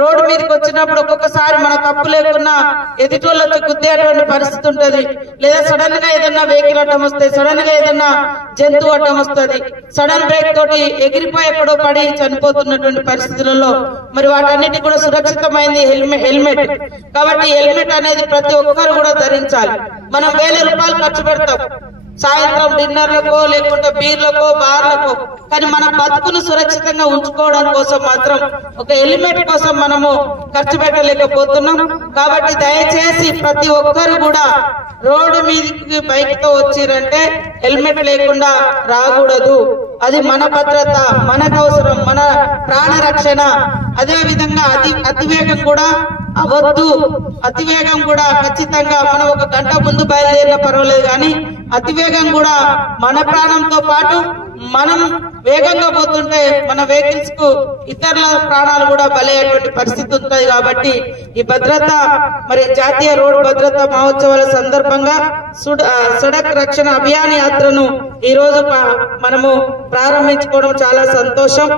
Road మీదకి వచ్చినప్పుడు ఒక్కొక్కసారి మన తప్పు లేకున్నా ఎదుటోళ్ళకి గుద్దేటువంటి పరిస్థితి ఉంటది. లేదా సడన్ గా ఏదన్నా వెహికల్ అడ్డం వస్తుంది, సడన్ గా ఏదన్నా జంతువు అడ్డం వస్తుంది, సడన్ బ్రేక్ తోటి ఎగిరిపోయి ఎక్కడో పడి చనిపోతున్నటువంటి పరిస్థితులలో మరి వాటన్నిటి కూడా సురక్షితమైంది హెల్మెట్. కాబట్టి హెల్మెట్ అనేది ప్రతి ఒక్కరు కూడా ధరించాలి. మనం 1000 రూపాయలు ఖర్చు పెడతాం సాయంత్రం డిన్నర్లకో లేకుంటే బీర్లకో బార్లకో, కానీ మన బతుకును సురక్షితంగా ఉంచుకోవడం కోసం మాత్రం ఒక హెల్మెట్ కోసం మనము ఖర్చు పెట్టలేకపోతున్నాం. కాబట్టి దయచేసి ప్రతి ఒక్కరు కూడా రోడ్డు మీదకి బైక్ తో వచ్చిరంటే హెల్మెట్ లేకుండా రాకూడదు. అది మన భద్రత, మనకు అవసరం, మన ప్రాణ రక్షణ. అదే విధంగా అతివేగం కూడా అవద్దు. అతివేగం కూడా ఖచ్చితంగా మనం 1 గంట ముందు బయలుదేరినా పర్వాలేదు, కానీ అతివేగం కూడా మన ప్రాణంతో పాటు మనం వేగంగా పోతుంటే మన వెహికల్స్ కు ఇతరుల ప్రాణాలు కూడా బలయ్యేటువంటి పరిస్థితి ఉంటుంది. కాబట్టి ఈ భద్రత మరి జాతీయ రోడ్డు భద్రతా మహోత్సవాల సందర్భంగా సడక్ రక్షణ అభియాన్ యాత్రను ఈ రోజు మనము ప్రారంభించుకోవడం చాలా సంతోషం.